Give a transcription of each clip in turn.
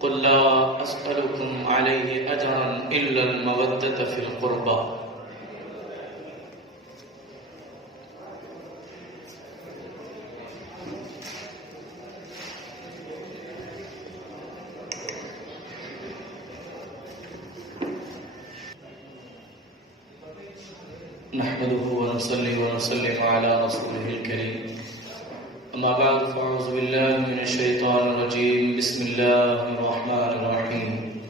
قل لا أسألكم عليه أجرا إلا المودة في القربى. نحمده ونصلي ونسلم على رسوله الكريم. أما بعد فأعوذ بالله من الشيطان الرجيم. بسم الله الرحمن الرحيم.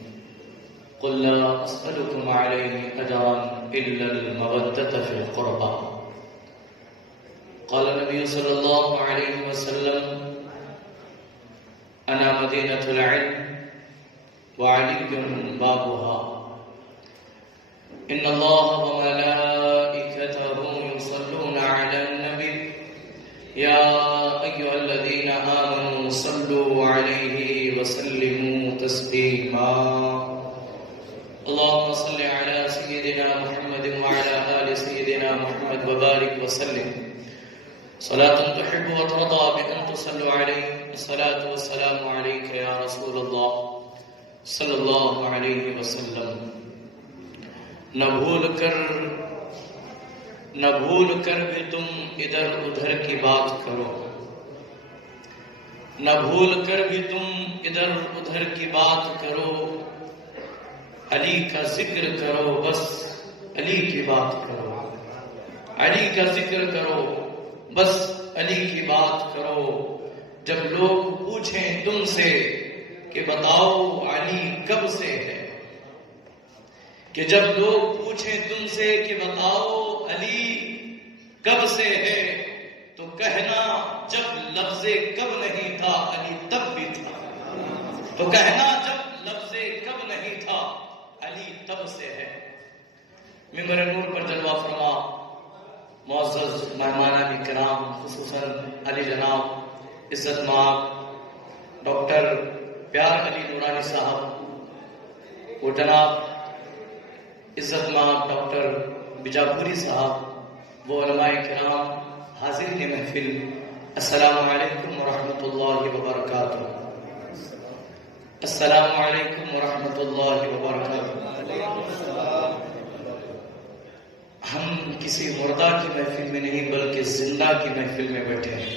قل لا أسألكم عليه أجرا إلا المودة في القربى. قال النبي صلى الله عليه وسلم: أنا مدينة العلم وعلي بابها. إن الله وملائكته يصلون على النبي يا أيها الذين آمنوا صلوا عليه وسلموا تسليما. اللهم صل على سيدنا محمد وعلى آل سيدنا محمد وبارك وسلم صلاة تحب وترضى بأن تصلوا عليه. الصلاة والسلام عليك يا رسول الله صلی اللہ علیہ وسلم. نہ بھول کر بھی تم ادھر ادھر کی بات کرو، نہ بھول کر بھی تم ادھر ادھر کی بات کرو. علی کا ذکر کرو، بس علی کی بات کرو. علی کا ذکر کرو، بس علی کی بات کرو. جب لوگ پوچھیں تم سے کہ بتاؤ علی کب سے ہے، کہ جب لوگ پوچھیں تم سے کہ بتاؤ علی کب سے ہے، تو کہنا جب لفظ کب نہیں تھا علی تب بھی تھا. تو کہنا جب لفظ کب نہیں تھا علی تب سے ہے. ممبر نور پر جلوہ فرما معزز مہمانان کرام، خصوصاً علی جناب عزت مآب ڈاکٹر پیار علی نورانی صاحب، وہ جناب عزت مآب ڈاکٹر بیجاپوری صاحب، وہ علماء کرام حاضرین محفل، السلام علیکم ورحمۃ اللہ وبرکاتہ. السلام علیکم ورحمۃ اللہ وبرکاتہ. ہم کسی مردہ کی محفل میں نہیں بلکہ زندہ کی محفل میں بیٹھے ہیں،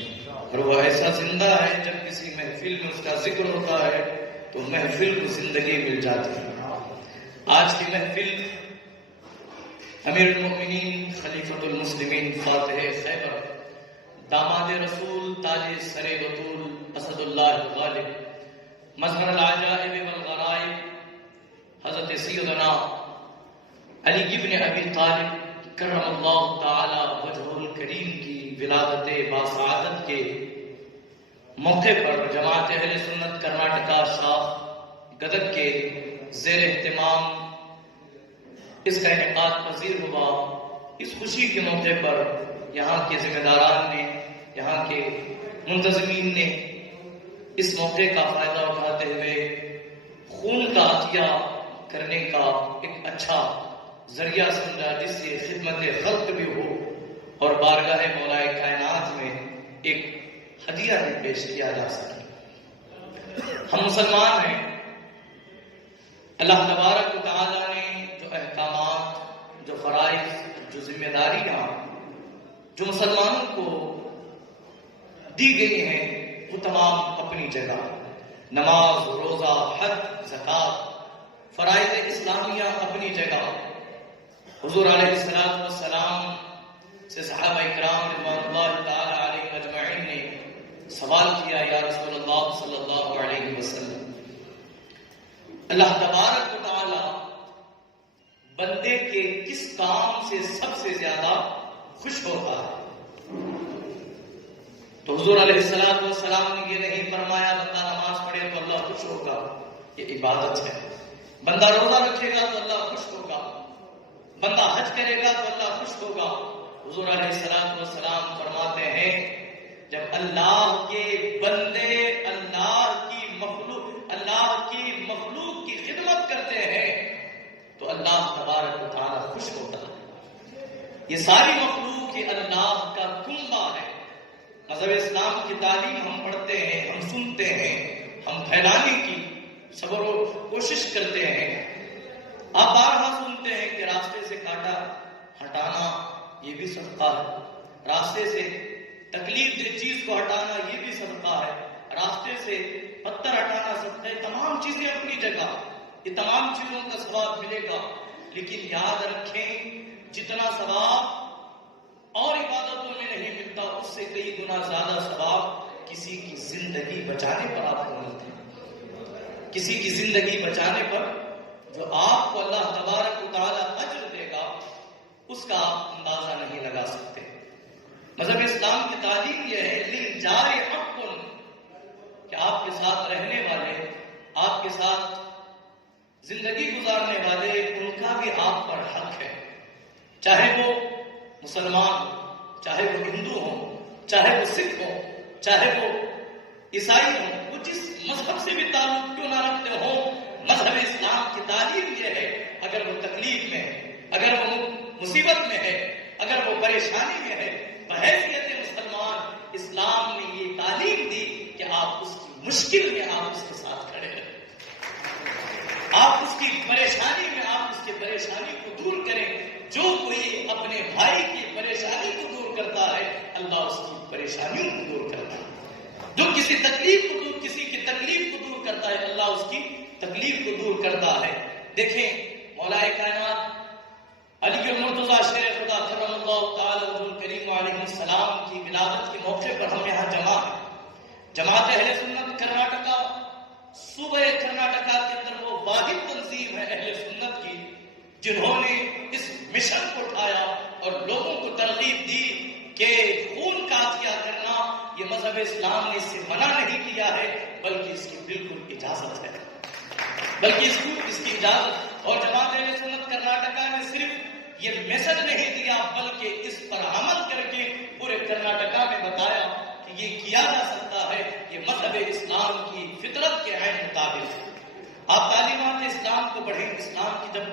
اور وہ ایسا زندہ ہے جب کسی محفل میں اس کا ذکر ہوتا ہے تو محفل کو زندگی مل جاتی ہے. آج کی محفل امیر المؤمنین خلیفۃ المسلمین فاتح خیبر داماد رسول تاج سر بطول اسد اللہ غالب مظہر العجائب والغرائب حضرت سیدنا علی ابن ابی طالب کرم اللہ تعالی وجہ الکریم کی ولادت باسعادت کے موقع پر جماعت اہل سنت کرناٹکا شاخ گدگ کے زیر اہتمام اس کا انعقاد پذیر ہوا. اس خوشی کے موقع پر یہاں کے ذمہ داران نے، یہاں کے منتظمین نے اس موقع کا فائدہ اٹھاتے ہوئے خون کا عطیہ کرنے کا ایک اچھا ذریعہ سمجھا، جس سے خدمت خلق بھی ہو اور بارگاہ مولا کائنات میں ایک ہدیہ بھی پیش کیا جا سکے. ہم مسلمان ہیں. اللہ تبارک و تعالیٰ نے جو احکامات، جو فرائض، جو ذمہ داریاں جو مسلمانوں کو دی گئی ہیں وہ تمام اپنی جگہ، نماز، روزہ، حج، زکوٰۃ، فرائض اسلامیہ اپنی جگہ. حضور علیہ السلام سے صحابہ اکرام رضوان اللہ تعالی علیہم اجمعین نے سوال کیا، یا رسول اللہ صلی اللہ علیہ وسلم، اللہ تبارک و تعالی بندے کے کس کام سے سب سے زیادہ خوش ہوتا ہے؟ تو حضور علیہ السلام نے یہ نہیں فرمایا بندہ نماز پڑھے تو اللہ خوش ہوگا، یہ عبادت ہے. بندہ روزہ رکھے گا تو اللہ خوش ہوگا، بندہ حج کرے گا تو اللہ خوش ہوگا. حضور علیہ السلام فرماتے ہیں جب اللہ کے بندے اللہ کی مخلوق کی خدمت کرتے ہیں تو اللہ تبارک و تعالی خوش ہوتا ہے. یہ ساری مخلوق یہ اللہ کا کنبہ ہے. مذہب اسلام کی تعلیم ہم پڑھتے ہیں، ہم سنتے ہیں، ہم پھیلانے کی صبر و کوشش کرتے ہیں. آپ بارہا سنتے ہیں کہ راستے سے کانٹا ہٹانا یہ بھی صدقہ ہے، راستے سے تکلیف دہ چیز کو ہٹانا یہ بھی صدقہ ہے، راستے سے پتھر ہٹانا صدقہ ہے. تمام چیزیں اپنی جگہ، یہ تمام چیزوں کا ثواب ملے گا. لیکن یاد رکھیں جتنا ثواب اور عبادتوں میں نہیں ملتا اس سے کئی گنا زیادہ ثواب کسی کی زندگی بچانے پر آپ کو ملتا ہے. کسی کی زندگی بچانے پر جو آپ کو اللہ تبارک و تعالیٰ اجر دے گا اس کا آپ اندازہ نہیں لگا سکتے. مذہب اسلام کی تعلیم یہ ہے للجار حق، کہ آپ کے ساتھ رہنے والے، آپ کے ساتھ زندگی گزارنے والے، ان کا بھی آپ پر حق ہے. چاہے وہ مسلمان ہو، چاہے وہ ہندو ہو، چاہے وہ سکھ ہو، چاہے وہ عیسائی ہو، وہ جس مذہب سے بھی تعلق کیوں نہ رکھتے ہو، مذہب اسلام کی تعلیم یہ ہے اگر وہ تکلیف میں ہے، اگر وہ مصیبت میں ہے، اگر وہ پریشانی میں ہے، بحیثیت مسلمان اسلام نے یہ تعلیم دی کہ آپ اس کی مشکل میں آپ اس کے ساتھ کھڑے رہیں، آپ اس کی پریشانی میں آپ اس کی پریشانی کو دور کریں. جو کوئی اپنے بھائی کی پریشانی کو دور کرتا ہے اللہ اس کی پریشانیوں کو دور کرتا ہے. جو کسی کی تکلیف کو دور کرتا ہے اللہ اس کی تکلیف کو دور کرتا ہے. دیکھیں مولا کائنات علی المرتضیٰ شیر خدا کرم اللہ تعالی وجہ الکریم علیہ السلام کی ولادت کے موقع پر ہم یہاں جمع ہیں. جماعت اہل سنت کرناٹکا، صوبہ کرناٹکا کے اندر وہ واحد تنظیم ہے اہل سنت کی جنہوں نے اس مشن کو اٹھایا اور لوگوں کو ترغیب دی کہ خون کا عطیہ کرنا یہ مذہب اسلام نے اس سے منع نہیں کیا ہے بلکہ اس کی بالکل اجازت ہے، بلکہ اس کی اجازت. اور جماعت اہل سنت کرناٹکا نے صرف یہ میسج نہیں دیا بلکہ اس پر عمل کر کے پورے کرناٹکا میں بتایا کہ یہ کیا جا سکتا ہے، یہ مذہب اسلام کی فطرت کے عین مطابق. آپ تعلیمات اسلام کو پڑھیں، اسلام کی جب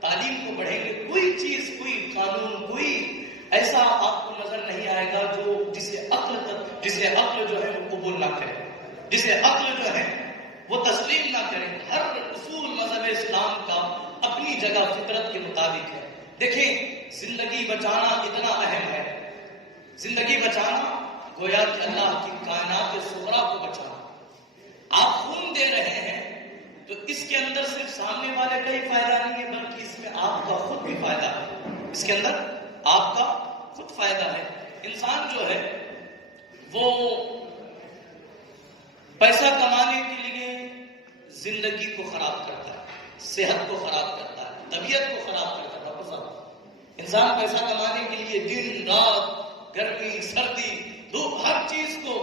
تعلیم کو پڑھیں گے کوئی چیز، کوئی قانون، کوئی ایسا آپ کو نظر نہیں آئے گا جسے عقل جو ہے وہ قبول نہ کرے، جسے عقل جو ہے وہ تسلیم نہ کرے. ہر اصول مذہب اسلام کا اپنی جگہ فطرت کے مطابق ہے. دیکھیں زندگی بچانا اتنا اہم ہے، زندگی بچانا گویا کہ اللہ کی کائنات صغریٰ کو بچانا. آپ خون دے رہے ہیں تو اس کے اندر صرف سامنے والے کا ہی فائدہ نہیں ہے بلکہ اس میں آپ کا خود بھی فائدہ ہے، اس کے اندر آپ کا خود فائدہ ہے. انسان جو ہے وہ پیسہ کمانے کے لیے زندگی کو خراب کرتا ہے، صحت کو خراب کرتا ہے، طبیعت کو خراب کرتا ہے. انسان پیسہ کمانے کے لیے دن رات، گرمی سردی دھوپ، ہر چیز کو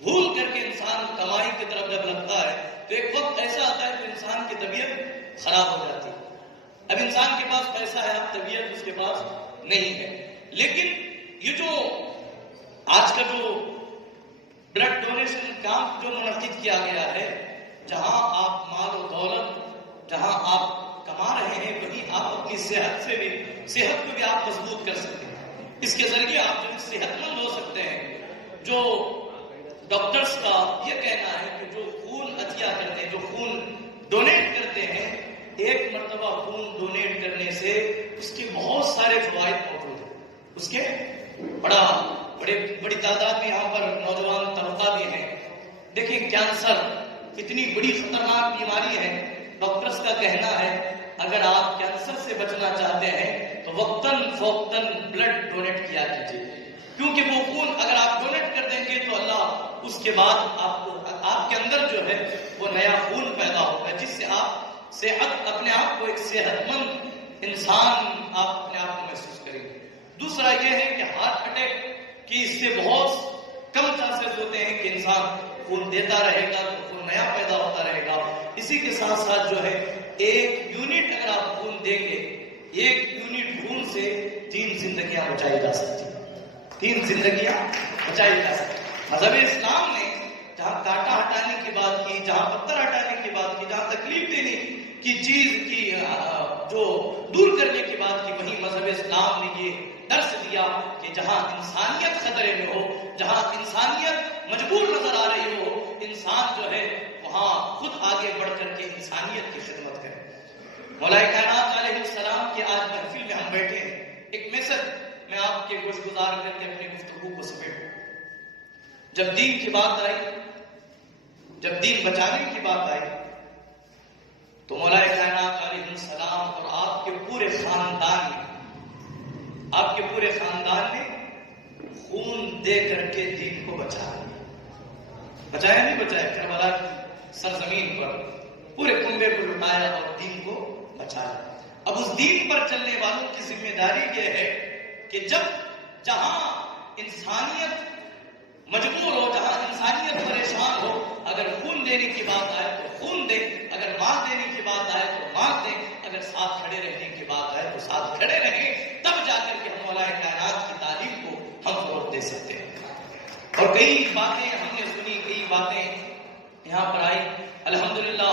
بھول کر کے انسان کمائی کی طرف جب لگتا ہے تو ایک وقت ایسا آتا ہے کہ انسان کی طبیعت خراب ہو جاتی ہے. اب انسان کے پاس پیسہ ہے، اب طبیعت اس کے پاس نہیں ہے. لیکن یہ جو آج کا جو بلڈ ڈونیشن کیمپ جو منعقد کیا گیا ہے، جہاں آپ مال و دولت جہاں آپ کما رہے ہیں وہیں آپ اپنی صحت کو بھی آپ مضبوط کر سکتے ہیں. اس کے ذریعے آپ جو صحت مند ہو سکتے ہیں. جو ڈاکٹرز کا یہ کہنا ہے کہ جو خون عطیہ کرتے ہیں، جو خون ڈونیٹ کرتے ہیں، ایک مرتبہ خون ڈونیٹ کرنے سے اس کے بہت سارے فوائد موجود ہیں. اس کے بڑی تعداد میں یہاں پر نوجوان طبقہ بھی ہیں. دیکھیں کینسر اتنی بڑی خطرناک بیماری ہے، ڈاکٹرز کا کہنا ہے اگر آپ کینسر سے بچنا چاہتے ہیں تو وقتاً فوقتاً بلڈ ڈونیٹ کیا کیجیے، کیونکہ وہ خون اگر آپ ڈونیٹ کر دیں گے تو اللہ اس کے بعد آپ کے اندر جو ہے وہ نیا خون پیدا ہوگا جس سے آپ صحت اپنے آپ کو ایک صحت مند انسان آپ اپنے آپ کو محسوس کریں گے. دوسرا یہ ہے کہ ہارٹ اٹیک کی اس سے بہت کم چانسز ہوتے ہیں کہ انسان خون دیتا رہے گا تو خون نیا پیدا ہوتا رہے گا. اسی کے ساتھ ساتھ جو ہے 1 یونٹ اگر آپ خون دیں گے، 1 یونٹ خون سے 3 زندگیاں بچائی جا سکتی ہیں، 3 زندگیاں بچائی جا سکتی. مذہب اسلام نے جہاں کانٹا ہٹانے کی بات کی، جہاں پتھر ہٹانے کی بات کی، جہاں تکلیف دینے کی چیز کی جو دور کرنے کی بات کی، وہیں مذہب اسلام نے یہ درس دیا کہ جہاں انسانیت خطرے میں ہو، جہاں انسانیت مجبور نظر آ رہی ہو، انسان جو ہے وہاں خود آگے بڑھ کر کے انسانیت کی خدمت کریں. مولا کائنات علیہ السلام کی آج محفل میں ہم بیٹھے ہیں. ایک میسج میں آپ کے گوش گزار کر کے اپنی گفتگو کو سمیٹوں. جب دین کی بات آئی، جب دین بچانے کی بات آئی، تو مولا کائنات علیہ السلام اور آپ کے پورے خاندان نے خون دے کر کے دین کو بچایا نہیں بچایا. کربلا کی سرزمین پر پورے کنبے کو لٹایا اور دین کو بچایا. اب اس دین پر چلنے والوں کی ذمہ داری یہ ہے کہ جہاں انسانیت مجبور ہو، جہاں انسانیت پریشان ہو، اگر خون دینے کی بات آئے تو خون دے، اگر مال دینے کی بات آئے تو مال دے، اگر ساتھ کھڑے رہنے کی بات آئے تو ساتھ کھڑے رہیں. تب جا کر کے ہم مولا کائنات کی تعلیم کو ہم فروغ دے سکتے ہیں. اور کئی باتیں ہم نے سنی، کئی باتیں یہاں پر آئی. الحمدللہ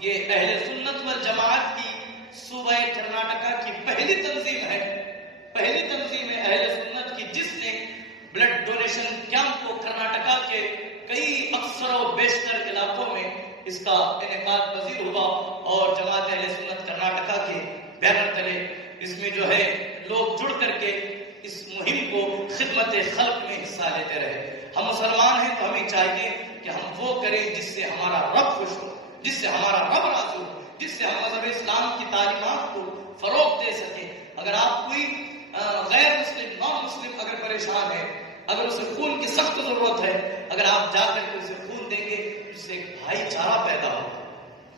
یہ اہل سنت والجماعت کی صوبہ کرناٹکا کی پہلی تنظیم ہے اہل سنت کی، جس نے بلڈ ڈونیشن کیمپ کو کرناٹکا کے کئی اکثر و بیشتر علاقوں میں اس کا انعقاد پذیر ہوا. اور جماعت اہل سنت کرناٹکا کے بینر تلے اس میں جو ہے لوگ جڑ کر کے اس مہم کو خدمت خلق میں حصہ لیتے رہے. ہم مسلمان ہیں تو ہمیں چاہیے کہ ہم وہ کریں جس سے ہمارا رب خوش ہو، جس سے ہمارا رب راضی ہو، جس سے ہم مذہب اسلام کی تعلیمات کو فروغ دے سکیں. اگر آپ کوئی غیر مسلم، نان مسلم اگر پریشان ہے، اگر اسے خون کی سخت ضرورت ہے، اگر آپ جا کر کے اسے خون دیں گے، اس سے ایک بھائی چارہ پیدا ہوگا،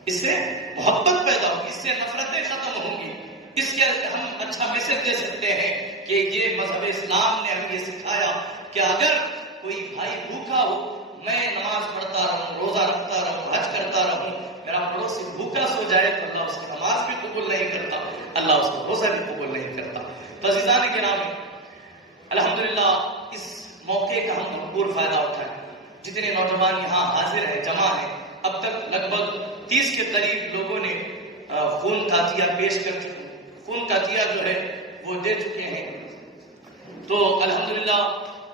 اس سے محبت پیدا ہوگی، اس سے نفرتیں ختم ہوں گی. اس کے ہم اچھا میسج دے سکتے ہیں کہ یہ مذہب اسلام نے ہمیں یہ سکھایا کہ اگر کوئی بھائی بھوکا ہو، میں نماز پڑھتا رہوں، روزہ رکھتا رہوں، حج کرتا رہوں، میرا پڑوسی بھوکا سو جائے تو اللہ اس کی نماز بھی قبول نہیں کرتا، اللہ اس کا روزہ بھی قبول نہیں کرتا. تو عزیزان گرامی، الحمدللہ اس موقع کا ہم بھرپور فائدہ اٹھائیں. جتنے نوجوان یہاں حاضر ہیں، جمع ہیں، اب تک لگ بھگ 30 کے قریب لوگوں نے خون کا عطیہ پیش کر چکے، خون کا عطیہ جو ہے وہ دے چکے ہیں. تو الحمدللہ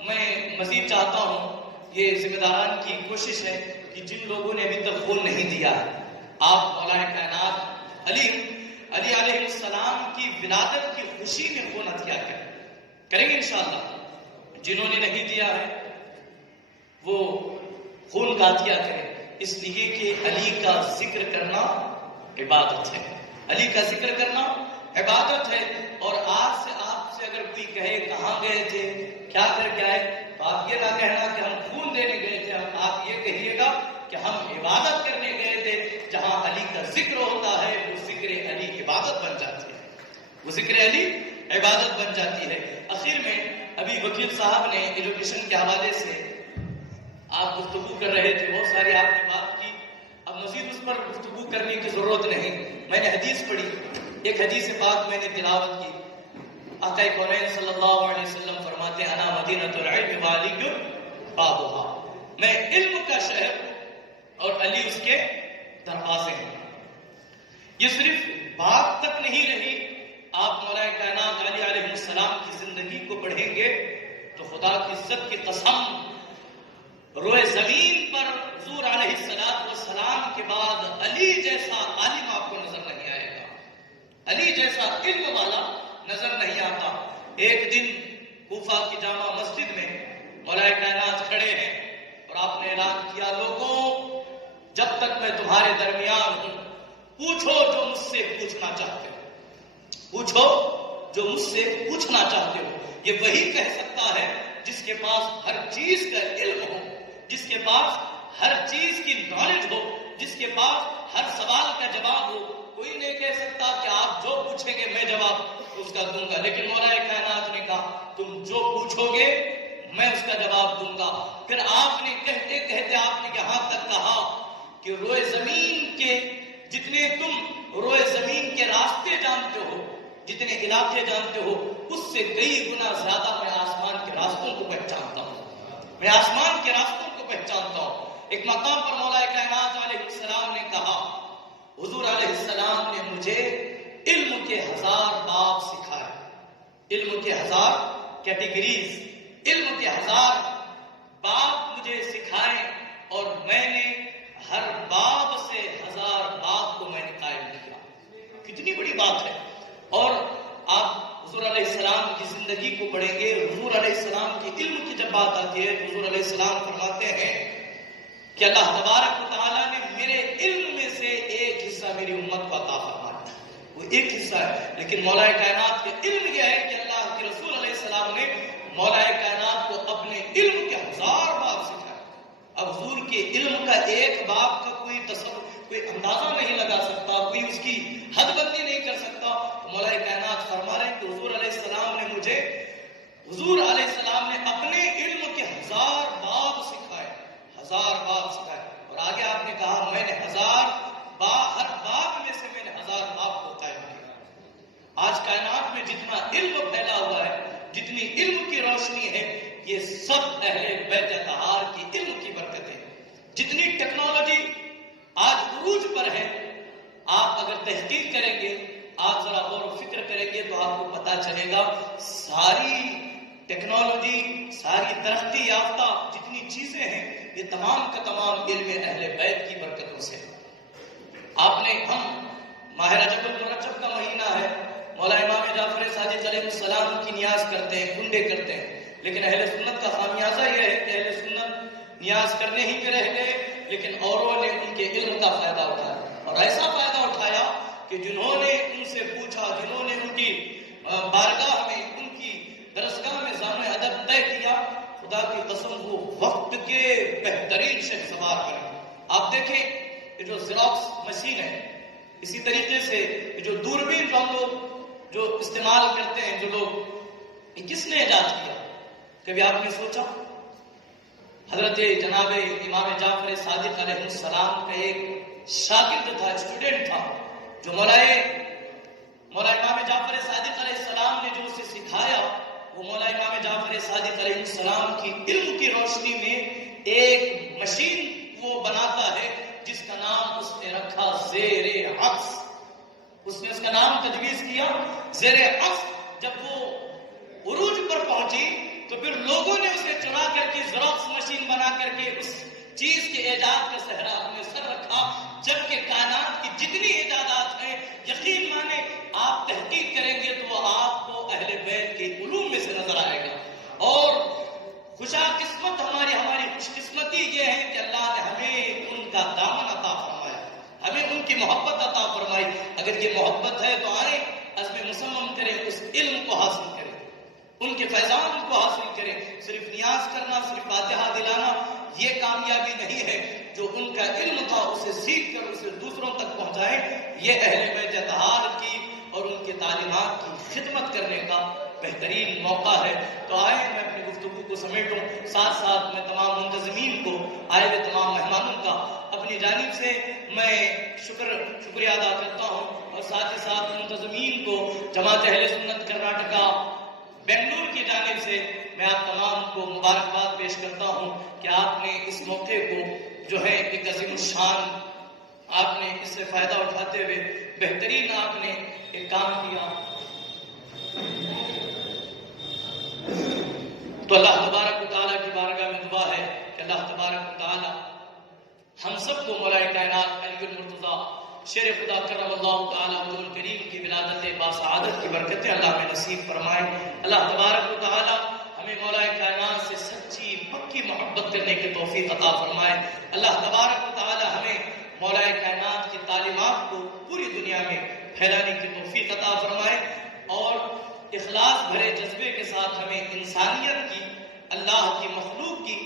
میں مزید چاہتا ہوں، یہ ذمہ داران کی کوشش ہے کہ جن لوگوں نے ابھی تک خون نہیں دیا ہے، آپ مولا کائنات علی علیہ السلام کی ولادت کی خوشی میں خون عطیہ کریں گے انشاءاللہ. جنہوں نے نہیں دیا ہے وہ خون کا عطیہ کریں، اس لیے کہ علی کا ذکر کرنا عبادت ہے. علی کا ذکر کرنا عبادت ہے. اور آج سے آپ سے اگر کوئی کہے کہاں گئے تھے، کیا کر کے آئے، تو آپ یہ نہ کہنا کہ ہم خون دینے گئے تھے، آپ یہ کہیے گا کہ ہم عبادت کرنے گئے تھے. جہاں علی کا ذکر ہوتا ہے وہ ذکر علی عبادت بن جاتی ہے، وہ ذکر علی عبادت بن جاتی ہے. اخیر میں ابھی وکیل صاحب نے ایجوکیشن کے حوالے سے آپ گفتگو کر رہے تھے، بہت ساری آپ نے بات کی. اب مزید اس پر گفتگو کرنے کی ضرورت نہیں. میں نے حدیث پڑھی، ایک حدیث پاک میں نے تلاوت کی. آقا کونین صلی اللہ علیہ وسلم فرماتے ہیں، انا مدینۃ العلم وعلی بابھا، میں علم کا شہر اور علی اس کے دروازے ہیں. یہ صرف بات تک نہیں رہی. آپ مولا کائنات علی علیہ السلام کی زندگی کو پڑھیں گے تو خدا کی عزت کی قسم، روئے زمین پر حضور علیہ السلام کے بعد علی جیسا عالم آپ کو نظر نہیں آئے گا، علی جیسا علم والا نظر نہیں آتا. ایک دن کوفہ کی جامع مسجد میں مولا کائنات کھڑے ہیں اور آپ نے اعلان کیا، لوگوں جب تک میں تمہارے درمیان ہوں، پوچھو جو مجھ سے پوچھنا چاہتے ہو، پوچھو جو مجھ سے پوچھنا چاہتے ہو. یہ وہی کہہ سکتا ہے جس کے پاس ہر چیز کا علم ہو، جس کے پاس ہر چیز کی نالج ہو، جس کے پاس ہر سوال کا جواب ہو. کوئی نہیں کہہ سکتا کہ آپ جو پوچھیں گے میں جواب اس کا دوں گا، لیکن مولا کائنات نے کہا تم جو پوچھو گے میں اس کا جواب دوں گا. پھر آپ نے کہتے کہتے آپ نے یہاں تک کہا کہ روئے زمین کے جتنے تم روئے زمین کے راستے جانتے ہو، جتنے علاقے جانتے ہو، اس سے کئی گنا زیادہ میں آسمان کے راستوں کو پہچانتا ہوں، میں آسمان کے راستوں کو پہچانتا ہوں. ایک مقام پر مولا کائنات علیہ السلام نے کہا، حضور علیہ السلام نے مجھے علم کے 1000 باب سکھائے، علم کے 1000 کیٹیگریز، علم کے 1000 باب مجھے سکھائے، اور میں نے ہر باب سے 1000 بات ہے. اور آپ حضور علیہ السلام کی زندگی کو پڑھیں گے, حضور علیہ السلام کی علم کی جب بات آتی ہے, حضور علیہ السلام فرماتے ہیں کہ اللہ تبارک و تعالیٰ نے میرے علم میں سے ایک حصہ میری امت کو عطا فرمایا. وہ ایک حصہ ہے, لیکن مولا کائنات کے علم یہ ہے کہ اللہ کے رسول علیہ السلام نے مولا کائنات کو اپنے علم کے 1000 باب سکھایا. اب حضور کے علم کا ایک باب کا کوئی تصور, کوئی اندازہ نہیں لگا سکتا, کوئی اس کی حد بندی نہیں کر سکتا. مولا کائنات فرما رہے ہیں کہ حضور علیہ السلام نے مجھے, حضور علیہ السلام نے اپنے علم کے 1000 باب سکھائے, 1000 باب سکھائے. اور آگے آپ نے کہا میں نے 1000 باب, ہر باب میں سے میں نے 1000 باب کو قائم کیا. آج کائنات میں جتنا علم پھیلا ہوا ہے, جتنی علم کی روشنی ہے, یہ سب اہل بیت اطہار کی علم کی برکت ہے. جتنی ٹیکنالوجی آج عروج پر ہے, آپ اگر تحقیق کریں گے, آپ ذرا غور و فکر کریں گے تو آپ کو پتا چلے گا ساری ٹیکنالوجی, ساری ترقی یافتہ جتنی چیزیں ہیں, یہ تمام کا تمام علم اہل بیت کی برکتوں سے. آپ نے, ہم ماہ رجب المرجب کا مہینہ ہے, مولا امام جعفر صادق علیہ السلام کی نیاز کرتے ہیں, کنڈے کرتے ہیں, لیکن اہل سنت کا خامیازہ یہ ہے کہ اہل سنت نیاز کرنے ہی کے رہ گئے, لیکن اوروں نے ان کے علم کا فائدہ اٹھایا. اور ایسا فائدہ اٹھایا کہ جنہوں نے ان سے پوچھا, جنہوں نے ان کی بارگاہ میں, ان کی درسگاہ میں زامن ادب طے کیا, خدا کی قسم وہ وقت کے بہترین شخص سوار بنے. آپ دیکھیں یہ جو زیروکس مشین ہے, اسی طریقے سے یہ جو دوربین جو ہم لوگ جو استعمال کرتے ہیں, جو لوگ, یہ کس نے ایجاد کیا؟ کبھی آپ نے سوچا؟ حضرت جناب امام جعفر صادق علیہ السلام کا ایک شاگرد تھا, اسٹوڈنٹ تھا, جو مولا امام جعفر صادق علیہ السلام نے جو اسے سکھایا, وہ مولا امام جعفر صادق علیہ السلام کی علم کی روشنی میں ایک مشین وہ بناتا ہے جس کا نام اس نے رکھا زیر عکس. اس نے اس کا نام تجویز کیا زیر عکس. جب وہ عروج پر پہنچی تو پھر لوگوں نے اسے چنا کر کے زیروکس مشین بنا کر کے اس چیز کے ایجاد کا صحرا اپنے سر رکھا. جبکہ کائنات کی جتنی ایجادات ہیں, یقین مانے آپ تحقیق کریں گے تو وہ آپ کو اہل بیت کے علوم میں سے نظر آئے گا. اور خوشا قسمت ہماری خوش قسمتی یہ ہے کہ اللہ نے ہمیں ان کا دامن عطا فرمایا, ہمیں ان کی محبت عطا فرمائی. اگر یہ محبت ہے تو آئیں عزم مصمم کریں, اس علم کو حاصل کریں, ان کے فیضان کو حاصل کریں. صرف نیاز کرنا, صرف فاتحہ دلانا یہ کامیابی نہیں ہے. جو ان کا علم تھا اسے سیکھ کر اسے دوسروں تک پہنچائیں, یہ اہل بیت اطہار کی اور ان کے تعلیمات کی خدمت کرنے کا بہترین موقع ہے. تو آئے میں اپنی گفتگو کو سمیٹوں, ساتھ ساتھ میں تمام منتظمین کو, آئے ہوئے تمام مہمانوں کا اپنی جانب سے میں شکریہ ادا کرتا ہوں, اور ساتھ ہی ساتھ منتظمین کو جماعت اہل سنت کرناٹکا بنگلور کی جانب سے میں آپ تمام کو مبارکباد پیش کرتا ہوں کہ آپ نے اس موقع کو جو ہے ایک عظیم الشان, آپ نے اس سے فائدہ اٹھاتے ہوئے بہترین آپ نے ایک کام کیا. تو اللہ تبارک و تعالیٰ کی بارگاہ میں دعا ہے کہ اللہ تبارک و تعالیٰ ہم سب کو مولا کائنات علی المرتضی شیر خدا کرم اللہ تعالیٰ وجہ الکریم کی ولادت باسعادت کی برکتیں اللہ میں نصیب فرمائے. اللہ تبارک و تعالیٰ ہمیں مولا کائنات سے سچی پکی محبت کرنے کی توفیق عطا فرمائے. اللہ تبارک و تعالیٰ ہمیں مولا کائنات کی تعلیمات کو پوری دنیا میں پھیلانے کی توفیق عطا فرمائے, اور اخلاص بھرے جذبے کے ساتھ ہمیں انسانیت کی, اللہ کی مخلوق کی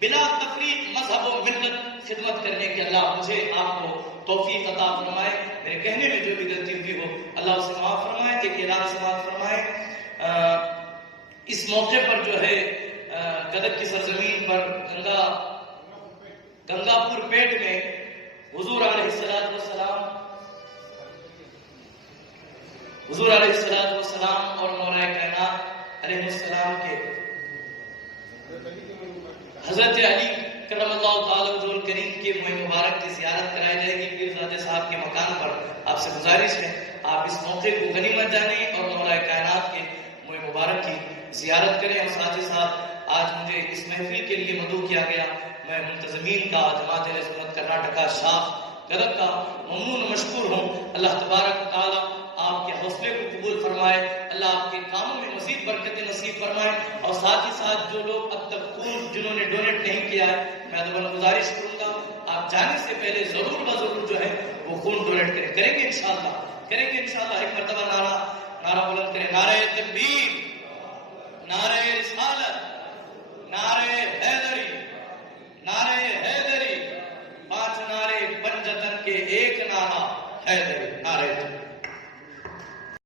بلا تفریق مذہب و ملت خدمت کرنے کی اللہ مجھے آپ کو توفیق عطا فرمائے. میرے کہنے میں جو بھی غلطی ہوئی ہو اللہ اسے معاف فرمائے. ایک اعلان سماعت فرمائے. اس موقع پر جو ہے گدک کی سرزمین پر گنگا پور پیٹ میں حضور علیہ السلام اور مولا کائنات علیہ السلام کے حضرت علی کرم اللہ تعالیٰ وجہ الکریم کے موئے مبارک کی زیارت کرائی جائے گی. پیرزادہ صاحب کے مکان پر آپ سے گزارش ہے آپ اس موقع کو غنیمت جانیں اور مولا کائنات کے موئے مبارک کی زیارت کریں. اور ساتھ ہی ساتھ آج مجھے اس محفل کے لیے مدعو کیا گیا, میں منتظمین کا, جماعت اہل سنت کرناٹکا شاخ گدک کا ممنون مشکور ہوں. اللہ تبارک و تعالیٰ آپ کے حوصلے کو قبول فرمائے، اللہ آپ کے کاموں میں مزید برکت نصیب فرمائے، اور ساتھ ہی ساتھ جو لوگ اب تک خون جنہوں نے ڈونیٹ نہیں کیا ہے، میں ادباً گزارش کروں گا آپ جانے سے پہلے ضرور بضرور جو ہے وہ خون ڈونیٹ کریں گے انشاءاللہ، کریں گے انشاءاللہ۔ ایک مرتبہ نعرہ بلند کریں، نعرہ